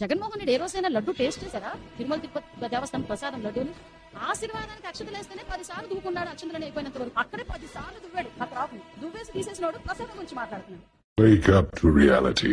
జగన్మోహన్ రెడ్డి ఏ రోజైనా లడ్డు టేస్ట్ చేశారా? తిరుమల తిరుపతి దేవస్థానం ప్రసాదం లడ్డూని ఆశీర్వాదానికి అక్షతలు వేస్తేనే 10 సార్లు దువ్వుకున్నాడు. అక్షతలు అయిపోయినంత వరకు అక్కడే 10 సార్లు దువ్వాడు. ఆ క్రాప్ దువ్వేసి తీసేసినోడు ప్రసాదం గురించి మాట్లాడుతున్నాడు. Wake up to reality.